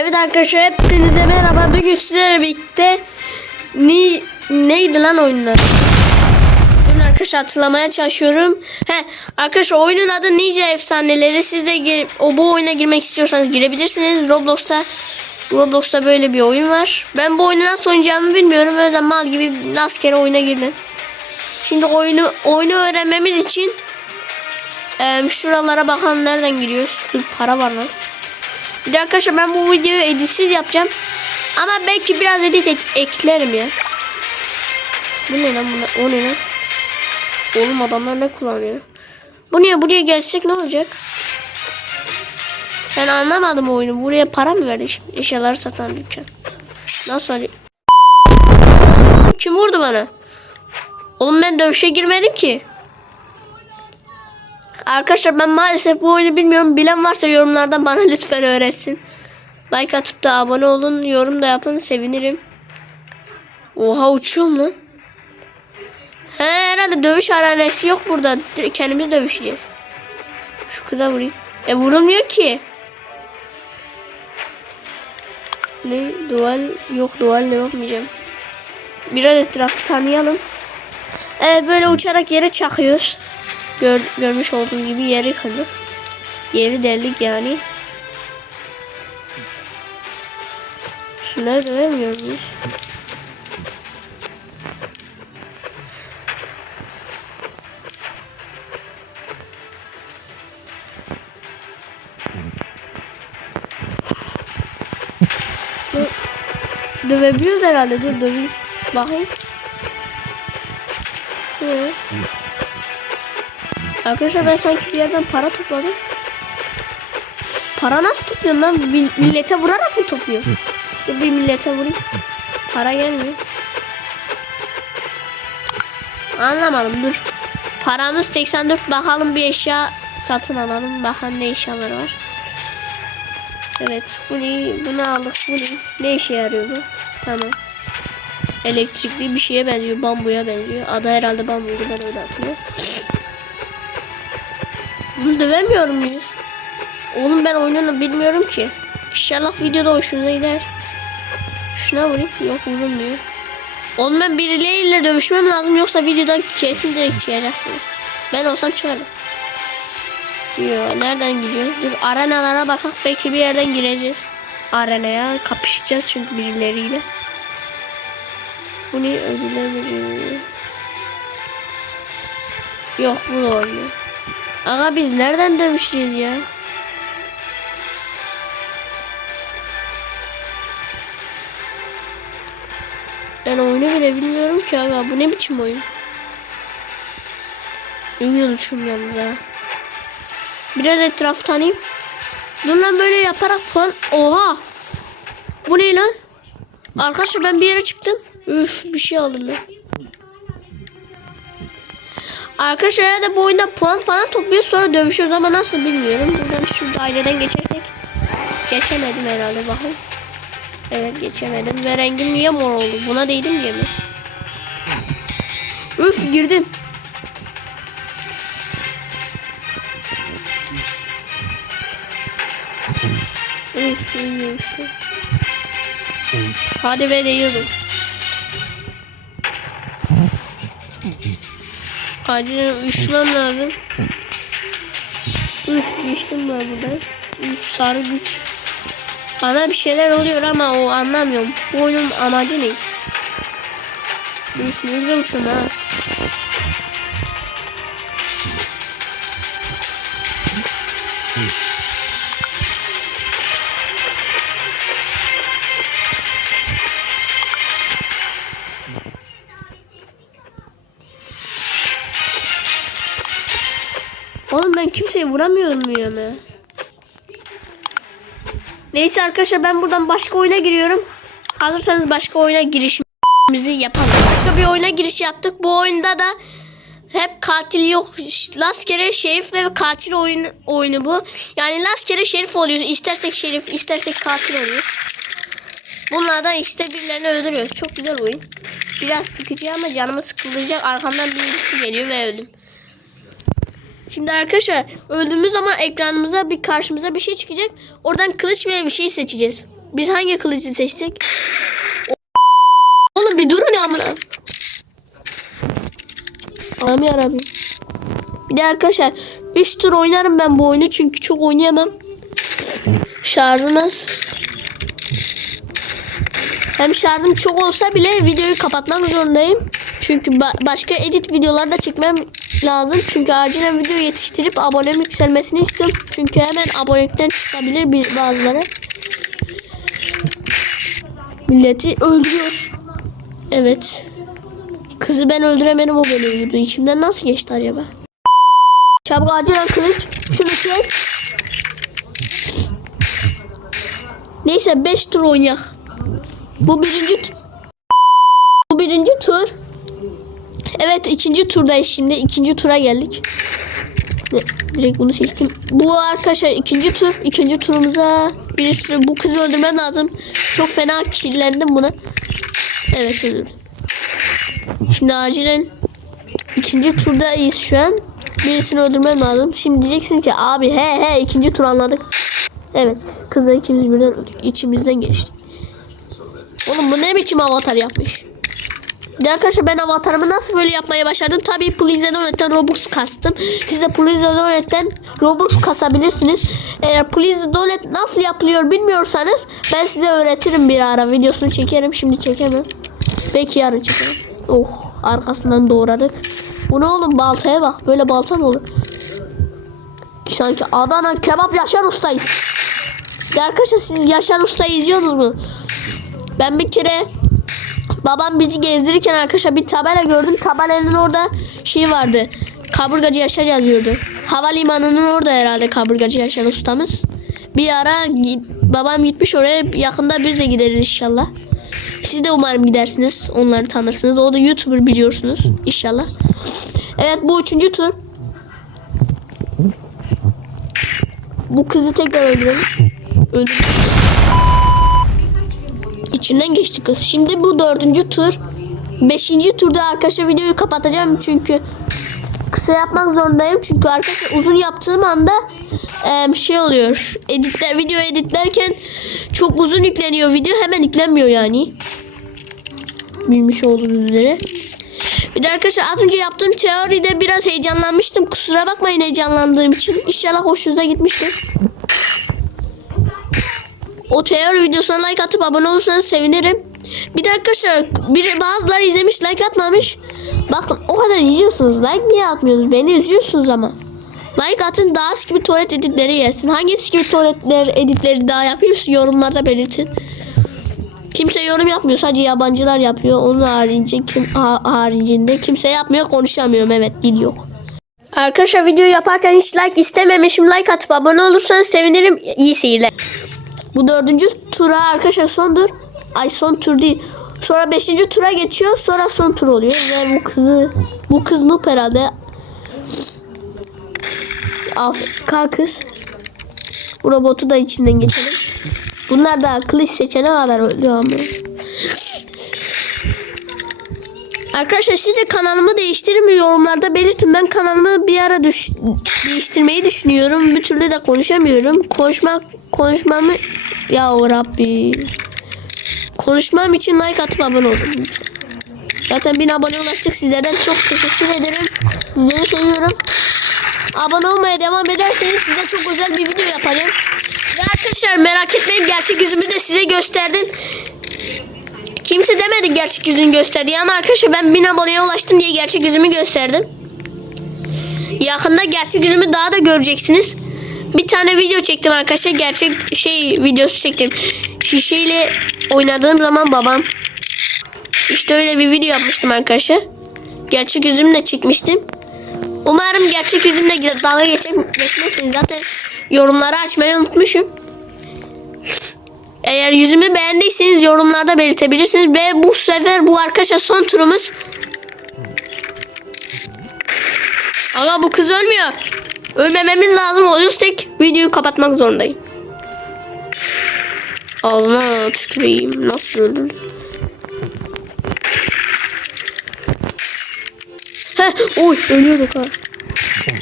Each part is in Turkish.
Evet arkadaşlar hepinize merhaba. Bugün sizlerle birlikte ni, neydi lan oyunlar? Bunu arkadaşlar hatırlamaya çalışıyorum. He arkadaşlar oyunun adı Ninja Efsaneleri. Siz de gir, o bu oyuna girmek istiyorsanız girebilirsiniz. Roblox'ta Roblox'ta böyle bir oyun var. Ben bu oyunu nasıl oynayacağımı bilmiyorum. O yüzden mal gibi rastgele oyuna girdim. Şimdi oyunu oyunu öğrenmemiz için em, şuralara bakalım nereden giriyoruz. Dur, para var lan. Bir de arkadaşlar ben bu videoyu editsiz yapacağım. Ama belki biraz edit et- eklerim ya. Bu ne lan bu ne? O ne lan? Oğlum adamlar ne kullanıyor? Bu niye buraya gelsek ne olacak? Ben anlamadım oyunu. Buraya para mı verdik şimdi? Eşyaları satan dükkan. Nasıl? Oğlum kim vurdu bana? Oğlum ben dövüşe girmedim ki. Arkadaşlar ben maalesef bu oyunu bilmiyorum. Bilen varsa yorumlardan bana lütfen öğretsin. Like atıp da abone olun. Yorum da yapın. Sevinirim. Oha uçuyorum lan. He, herhalde dövüş aranesi yok burada. Direkt Kendimiz dövüşeceğiz. Şu kıza vurayım. E vurulmuyor ki. Ne? Dual yok dual yapmayacağım. Biraz etrafı tanıyalım. Evet böyle uçarak yere çakıyoruz. Gör, görmüş olduğum gibi yeri kırdık. Yeri deldik yani. Şunları dövemiyor muyuz? Dö- Dövebiliyoruz herhalde. Dur döveyim. Bakayım. Hı. Arkadaşlar ben sanki bir yerden para topladım. Para nasıl topluyorum ben? Mil- Millete vurarak mı topluyorum? Dur bir millete vurayım. Para gelmiyor. Anlamadım dur. Paramız 84 bakalım bir eşya satın alalım. Bakalım ne eşyalar var. Evet bu ne? Bunu aldık. Bu ne? Ne işe yarıyor bu? Tamam. Elektrikli bir şeye benziyor. Bambuya benziyor. Adı herhalde bambuydu ben öyle hatırlıyorum. Bunu dövemiyorum muyuz? Oğlum ben oyununu bilmiyorum ki. İnşallah videoda hoşunuza gider. Şuna vurayım. Yok vurulmuyor. Oğlum ben birileriyle dövüşmem lazım yoksa videodan kesin direkt çıkacaksınız. Ben olsam çıkarım. Yo nereden gidiyoruz? Dur arenalara bakalım belki bir yerden gireceğiz. Arenaya kapışacağız çünkü birileriyle. Bu ne ödülebilir? Yok bu da olmuyor. Aga biz nereden dövüşeceğiz ya? Ben oyunu bile bilmiyorum ki aga. Bu ne biçim oyun? Yalnız ha. Biraz etraf tanıyayım. Dur lan böyle yaparak falan. Oha. Bu ne lan? Arkadaşlar ben bir yere çıktım. Üf bir şey aldım ben. Arkadaşlar herhalde bu oyunda puan falan topluyoruz sonra dövüşüyoruz ama nasıl bilmiyorum. Buradan şu daireden geçersek. Geçemedim herhalde bakın. Evet geçemedim ve rengim niye mor oldu? Buna değdim diye mi? Üf girdim. Üf, iyi, üf. Hadi be değiyordum. Acilen üşümem lazım. Üf geçtim ben buradan. Üf sarı güç. Bana bir şeyler oluyor ama o anlamıyorum. Bu oyunun amacı ne? Düşmüyoruz da uçuyorum ha. Oğlum vuramıyorum ya be. Neyse arkadaşlar ben buradan başka oyuna giriyorum. Hazırsanız başka oyuna girişimizi yapalım. Başka bir oyuna giriş yaptık. Bu oyunda da hep katil yok. Rastgele şerif ve katil oyun, oyunu bu. Yani rastgele şerif oluyoruz. İstersek şerif, istersek katil oluyor. Bunlardan işte birilerini öldürüyoruz. Çok güzel oyun. Biraz sıkıcı ama canımı sıkılacak. Arkamdan birisi geliyor ve öldüm. Şimdi arkadaşlar öldüğümüz zaman ekranımıza bir karşımıza bir şey çıkacak. Oradan kılıç ve bir şey seçeceğiz. Biz hangi kılıcı seçtik? Oğlum bir durun ya amına. Allah'ım yarabbim. Bir de arkadaşlar 3 tur oynarım ben bu oyunu çünkü çok oynayamam. Şarjım. Hem şarjım çok olsa bile videoyu kapatmak zorundayım. Çünkü ba- başka edit videolar da çekmem lazım. Çünkü acilen video yetiştirip abonem yükselmesini istiyorum. Çünkü hemen abonelikten çıkabilir bir bazıları. Milleti öldürüyor. Evet. Kızı ben öldüremedim o beni öldürdü. İçimden nasıl geçti acaba? Çabuk acilen kılıç. Şunu kes. Neyse 5 tur oynayak. Bu birinci Bu birinci tur. Evet ikinci turdayız şimdi. ikinci tura geldik. Direkt bunu seçtim. Bu arkadaşlar ikinci tur. İkinci turumuza bir sürü bu kızı öldürmem lazım. Çok fena kirlendim buna. Evet öldürdüm. Şimdi acilen ikinci turdayız şu an. Birisini öldürmem lazım. Şimdi diyeceksin ki abi he he ikinci tur anladık. Evet kızla ikimiz birden içimizden geçti. Oğlum bu ne biçim avatar yapmış? Arkadaşlar ben avatarımı nasıl böyle yapmaya başladım? Tabii Please Donet'ten Robux kastım. Siz de Please Donet'ten Robux kasabilirsiniz. Eğer Please Donet nasıl yapılıyor bilmiyorsanız ben size öğretirim bir ara. Videosunu çekerim. Şimdi çekemem. Belki yarın çekerim. Oh arkasından doğradık. Bu ne oğlum baltaya bak. Böyle balta mı olur? Sanki Adana kebap Yaşar Usta'yız. Arkadaşlar siz Yaşar Usta'yı izliyorsunuz mu? Ben bir kere babam bizi gezdirirken arkadaşlar bir tabela gördüm. Tabelanın orada şey vardı. Kaburgacı Yaşar yazıyordu. Havalimanının orada herhalde kaburgacı Yaşar ustamız. Bir ara gi- babam gitmiş oraya yakında biz de gideriz inşallah. Siz de umarım gidersiniz. Onları tanırsınız. O da YouTuber biliyorsunuz inşallah. Evet bu üçüncü tur. Bu kızı tekrar öldürelim. Öldürelim. İçinden geçti kız. Şimdi bu dördüncü tur. Beşinci turda arkadaşlar videoyu kapatacağım çünkü kısa yapmak zorundayım. Çünkü arkadaşlar uzun yaptığım anda şey oluyor. Editler, video editlerken çok uzun yükleniyor video. Hemen yüklenmiyor yani. Bilmiş olduğunuz üzere. Bir de arkadaşlar az önce yaptığım teoride biraz heyecanlanmıştım. Kusura bakmayın heyecanlandığım için. İnşallah hoşunuza gitmiştir. O teori videosuna like atıp abone olursanız sevinirim. Bir de arkadaşlar bir bazıları izlemiş like atmamış. Bakın o kadar izliyorsunuz. Like niye atmıyorsunuz? Beni üzüyorsunuz ama. Like atın daha eski bir tuvalet editleri gelsin. Hangi eski bir tuvaletler editleri daha yapıyorsun yorumlarda belirtin. Kimse yorum yapmıyor. Sadece yabancılar yapıyor. Onun harici kim ha- haricinde kimse yapmıyor. Konuşamıyorum. Evet dil yok. Arkadaşlar video yaparken hiç like istememişim. Like atıp abone olursanız sevinirim. İyi seyirler. Bu dördüncü tura arkadaşlar sondur. Ay son tur değil. Sonra beşinci tura geçiyor. Sonra son tur oluyor. Ve bu kızı bu kız noob herhalde. AFK kız. Bu robotu da içinden geçelim. Bunlar da kılıç seçene kadar ama. Arkadaşlar siz de kanalımı değiştirir mi yorumlarda belirtin. Ben kanalımı bir ara düş değiştirmeyi düşünüyorum. Bir türlü de konuşamıyorum. Konuşmak konuşmamı ya Rabbi. Konuşmam için like atıp abone olun. lütfen. Zaten bin abone ulaştık. Sizlerden çok teşekkür ederim. Sizleri seviyorum. Abone olmaya devam ederseniz size çok özel bir video yaparım. Ve arkadaşlar merak etmeyin gerçek yüzümü de size gösterdim. Kimse demedi gerçek yüzünü gösterdi ama arkadaşlar ben 1000 aboneye ulaştım diye gerçek yüzümü gösterdim. Yakında gerçek yüzümü daha da göreceksiniz. Bir tane video çektim arkadaşlar. Gerçek şey videosu çektim. Şişeyle oynadığım zaman babam. İşte öyle bir video yapmıştım arkadaşlar. Gerçek yüzümle çekmiştim. Umarım gerçek yüzümle dalga geçmezsiniz. Zaten yorumları açmayı unutmuşum. Eğer yüzümü beğendiyseniz yorumlarda belirtebilirsiniz. Ve bu sefer bu arkadaşlar son turumuz. Ama bu kız ölmüyor. Ölmememiz lazım. Ölürsek videoyu kapatmak zorundayım. Ağzına tüküreyim. Nasıl öldürdüm? Heh, oy ölüyorduk ha.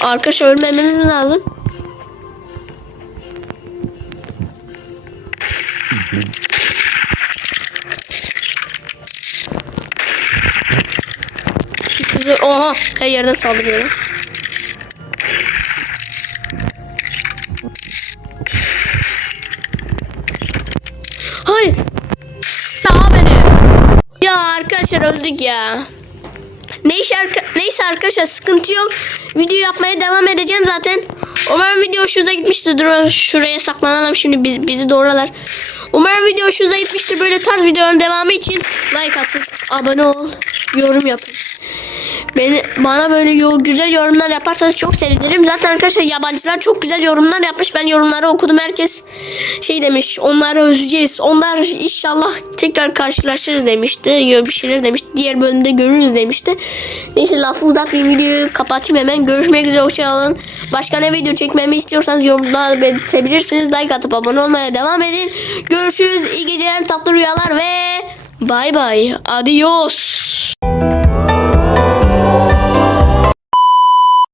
Arkadaşlar ölmememiz lazım. Oha her yerden saldırıyorum. Arkadaşlar öldük ya. Neyse, arka- neyse arkadaşlar sıkıntı yok. Video yapmaya devam edeceğim zaten. Umarım video hoşunuza gitmiştir. Durun şuraya saklanalım şimdi bi- bizi doğralar. Umarım video hoşunuza gitmiştir. Böyle tarz videoların devamı için like atın, abone ol, yorum yapın. Beni, bana böyle yo- güzel yorumlar yaparsanız çok sevinirim. Zaten arkadaşlar yabancılar çok güzel yorumlar yapmış. Ben yorumları okudum. Herkes şey demiş. Onları özleyeceğiz. Onlar inşallah tekrar karşılaşırız demişti. Bir şeyler demişti. Diğer bölümde görürüz demişti. Neyse lafı uzatmayayım. Videoyu kapatayım hemen. Görüşmek üzere. Hoşçakalın. Başka ne video çekmemi istiyorsanız yorumlarda belirtebilirsiniz. Like atıp abone olmaya devam edin. Görüşürüz. İyi geceler, tatlı rüyalar ve bay bay. Adios.